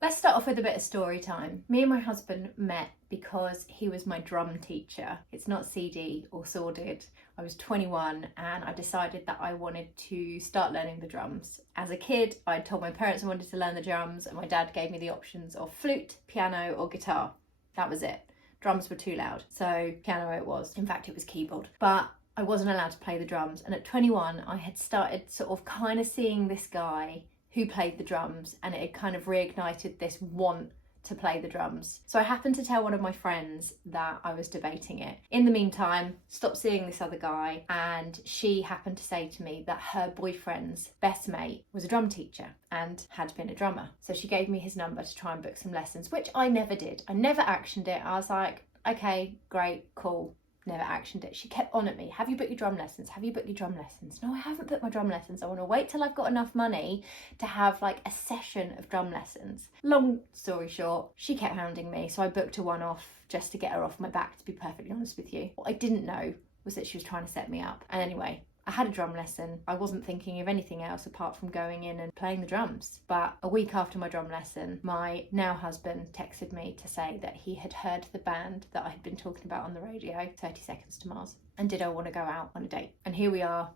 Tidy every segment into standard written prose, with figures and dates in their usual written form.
Let's start off with a bit of story time. Me and my husband met because he was my drum teacher. It's not seedy or sordid. I was 21 and I decided that I wanted to start learning the drums. As a kid, I told my parents I wanted to learn the drums and my dad gave me the options of flute, piano or guitar. That was it. Drums were too loud, so piano it was. In fact, it was keyboard. But I wasn't allowed to play the drums, and at 21 I had started sort of kind of seeing this guy who played the drums, and it had kind of reignited this want to play the drums. So I happened to tell one of my friends that I was debating it. In the meantime, stopped seeing this other guy, and she happened to say to me that her boyfriend's best mate was a drum teacher and had been a drummer. So she gave me his number to try and book some lessons, which I never did. I never actioned it. I was like, okay, great, cool. Never actioned it. She kept on at me. Have you booked your drum lessons? Have you booked your drum lessons? No, I haven't booked my drum lessons. I want to wait till I've got enough money to have like a session of drum lessons. Long story short, she kept hounding me, so I booked a one-off just to get her off my back, to be perfectly honest with you. What I didn't know was that she was trying to set me up. And anyway, I had a drum lesson. I wasn't thinking of anything else apart from going in and playing the drums. But a week after my drum lesson, my now husband texted me to say that he had heard the band that I had been talking about on the radio, 30 Seconds to Mars, and did I want to go out on a date. And here we are,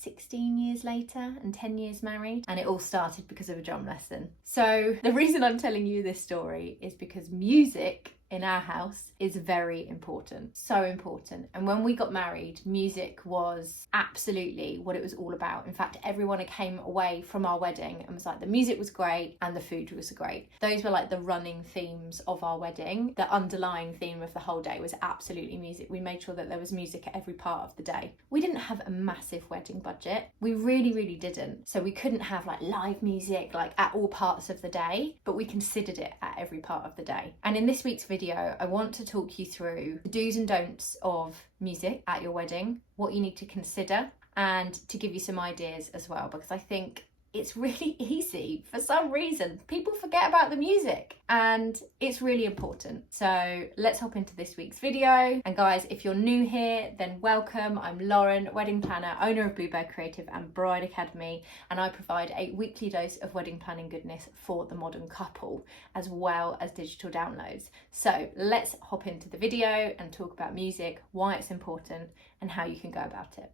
16 years later and 10 years married, and it all started because of a drum lesson. So the reason I'm telling you this story is because music in our house is very important, so important. And when we got married, music was absolutely what it was all about. In fact, everyone came away from our wedding and was like, the music was great and the food was great. Those were like the running themes of our wedding. The underlying theme of the whole day was absolutely music. We made sure that there was music at every part of the day. We didn't have a massive wedding budget. We really didn't. So we couldn't have like live music like at all parts of the day, but we considered it at every part of the day. And in this week's video, I want to talk you through the do's and don'ts of music at your wedding, what you need to consider, and to give you some ideas as well, because I think it's really easy. For some reason, people forget about the music and it's really important. So let's hop into this week's video. And guys, if you're new here, then welcome. I'm Lauren, wedding planner, owner of Bluebird Creative and Bride Academy, and I provide a weekly dose of wedding planning goodness for the modern couple, as well as digital downloads. So let's hop into the video and talk about music, why it's important, and how you can go about it.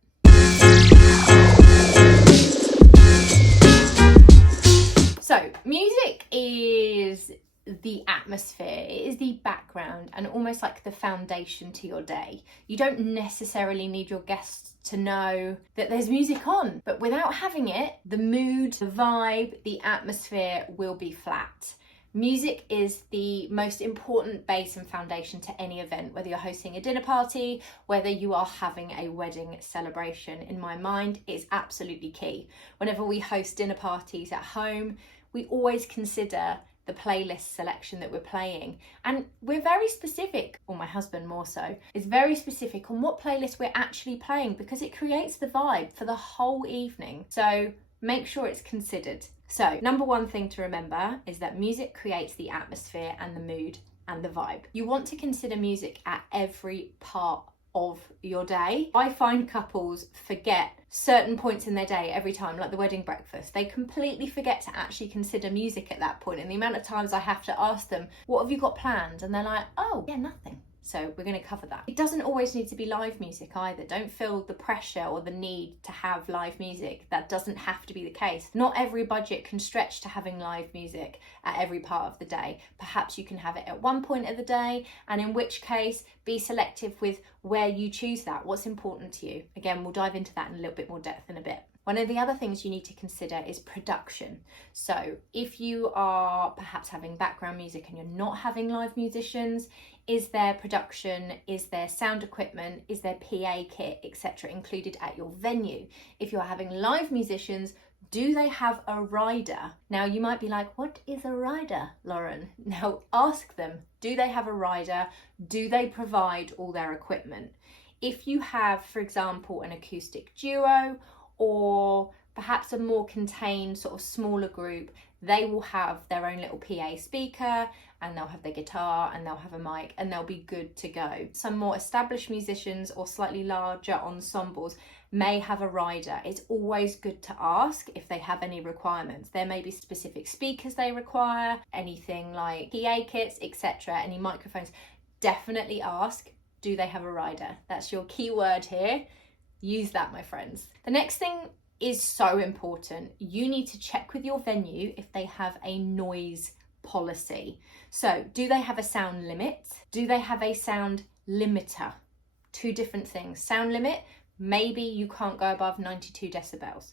So music is the atmosphere, it is the background and almost like the foundation to your day. You don't necessarily need your guests to know that there's music on, but without having it, the mood, the vibe, the atmosphere will be flat. Music is the most important base and foundation to any event, whether you're hosting a dinner party, whether you are having a wedding celebration. In my mind, it's absolutely key. Whenever we host dinner parties at home, we always consider the playlist selection that we're playing. And we're very specific, or my husband more so, is very specific on what playlist we're actually playing because it creates the vibe for the whole evening. So make sure it's considered. So number one thing to remember is that music creates the atmosphere and the mood and the vibe. You want to consider music at every part of your day. I find couples forget certain points in their day every time, like the wedding breakfast. They completely forget to actually consider music at that point. And the amount of times I have to ask them, what have you got planned? And they're like, oh, yeah, nothing. So we're going to cover that. It doesn't always need to be live music either. Don't feel the pressure or the need to have live music. That doesn't have to be the case. Not every budget can stretch to having live music at every part of the day. Perhaps you can have it at one point of the day, and in which case be selective with where you choose that. What's important to you? Again, we'll dive into that in a little bit more depth in a bit. One of the other things you need to consider is production. So if you are perhaps having background music and you're not having live musicians, is there production, is there sound equipment, is there PA kit, etc. included at your venue? If you're having live musicians, do they have a rider? Now you might be like, what is a rider, Lauren? Now ask them, do they have a rider? Do they provide all their equipment? If you have, for example, an acoustic duo, or Perhaps a more contained, sort of smaller group, they will have their own little PA speaker, and they'll have their guitar, and they'll have a mic, and they'll be good to go. Some more established musicians or slightly larger ensembles may have a rider. It's always good to ask if they have any requirements. There may be specific speakers they require, anything like PA kits, etc., any microphones. Definitely ask, do they have a rider? That's your key word here. Use that, my friends. The next thing is so important. You need to check with your venue if they have a noise policy. So, do they have a sound limit? Do they have a sound limiter? Two different things. Sound limit, maybe you can't go above 92 decibels.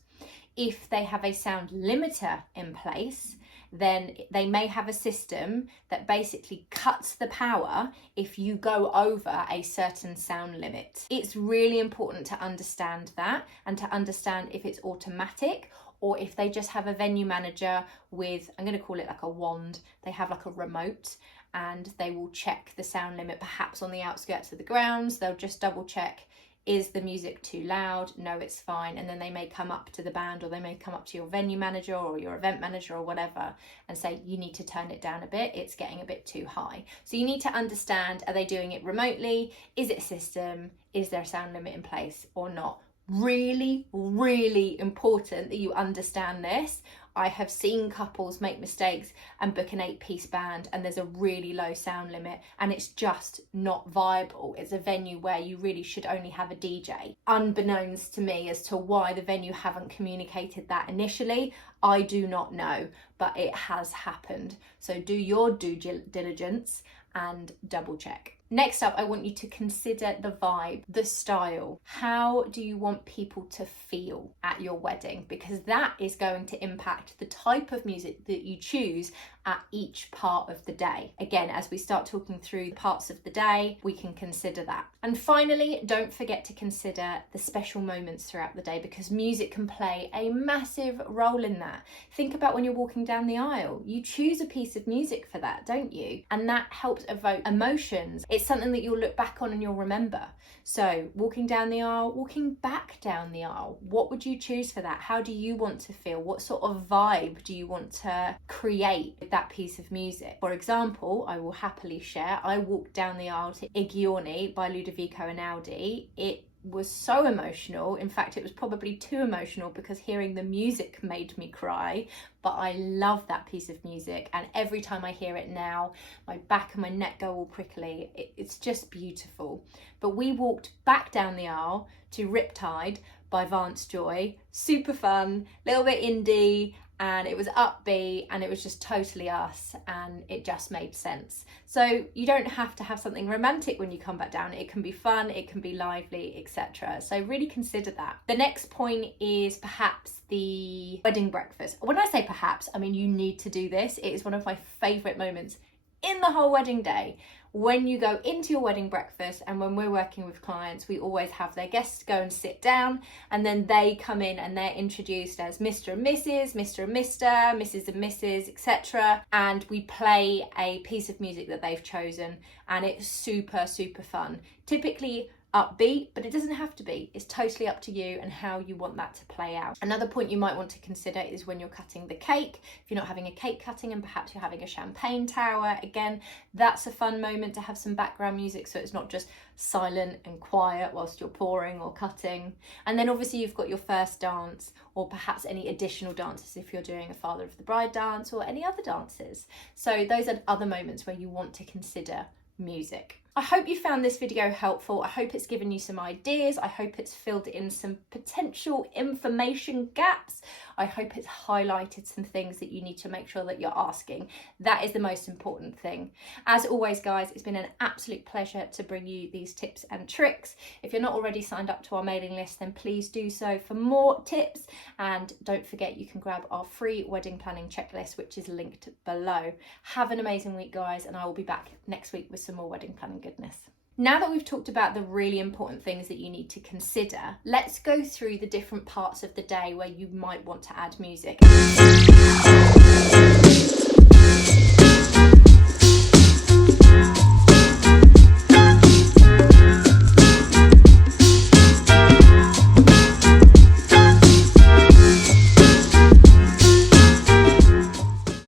If they have a sound limiter in place, then they may have a system that basically cuts the power if you go over a certain sound limit. It's really important to understand that, and to understand if it's automatic or if they just have a venue manager with, I'm going to call it like a wand. They have like a remote, and they will check the sound limit perhaps on the outskirts of the grounds. They'll just double check, is the music too loud? No, it's fine. And then they may come up to the band, or they may come up to your venue manager or your event manager or whatever and say, you need to turn it down a bit, it's getting a bit too high. So you need to understand, are they doing it remotely? Is it a system? Is there a sound limit in place or not? Really, really important that you understand this. I have seen couples make mistakes and book an 8-piece band and there's a really low sound limit, and it's just not viable. It's a venue where you really should only have a DJ. Unbeknownst to me as to why the venue haven't communicated that initially, I do not know, but it has happened. So do your due diligence and double check. Next up, I want you to consider the vibe, the style. How do you want people to feel at your wedding? Because that is going to impact the type of music that you choose at each part of the day. Again, as we start talking through parts of the day, we can consider that. And finally, don't forget to consider the special moments throughout the day, because music can play a massive role in that. Think about when you're walking down the aisle. You choose a piece of music for that, don't you? And that helps evoke emotions. It's something that you'll look back on and you'll remember. So walking down the aisle, walking back down the aisle, what would you choose for that? How do you want to feel? What sort of vibe do you want to create with that piece of music? For example, I will happily share, I walked down the aisle to Igiorni by Ludovico Einaudi. It was so emotional. In fact, it was probably too emotional because hearing the music made me cry, but I love that piece of music, and every time I hear it now, my back and my neck go all prickly. It's just beautiful. But we walked back down the aisle to Riptide by Vance Joy. Super fun, little bit indie, and it was upbeat, and it was just totally us, and it just made sense. So you don't have to have something romantic when you come back down. It can be fun, it can be lively, etc. So really consider that. The next point is perhaps the wedding breakfast. When I say perhaps, I mean you need to do this. It is one of my favourite moments in the whole wedding day. When you go into your wedding breakfast, and when we're working with clients, we always have their guests go and sit down, and then they come in and they're introduced as Mr. and Mrs, Mr. and Mr, Mrs. and Mrs, etc. And we play a piece of music that they've chosen, and it's super, super fun. Typically upbeat, but it doesn't have to be. It's totally up to you and how you want that to play out. Another point you might want to consider is when you're cutting the cake. If you're not having a cake cutting and perhaps you're having a champagne tower, again, that's a fun moment to have some background music so it's not just silent and quiet whilst you're pouring or cutting. And then obviously you've got your first dance, or perhaps any additional dances if you're doing a father of the bride dance or any other dances. So those are other moments where you want to consider music. I hope you found this video helpful. I hope it's given you some ideas. I hope it's filled in some potential information gaps. I hope it's highlighted some things that you need to make sure that you're asking. That is the most important thing. As always, guys, it's been an absolute pleasure to bring you these tips and tricks. If you're not already signed up to our mailing list, then please do so for more tips. And don't forget, you can grab our free wedding planning checklist, which is linked below. Have an amazing week, guys, and I will be back next week with some more wedding planning goodness. Now that we've talked about the really important things that you need to consider, let's go through the different parts of the day where you might want to add music.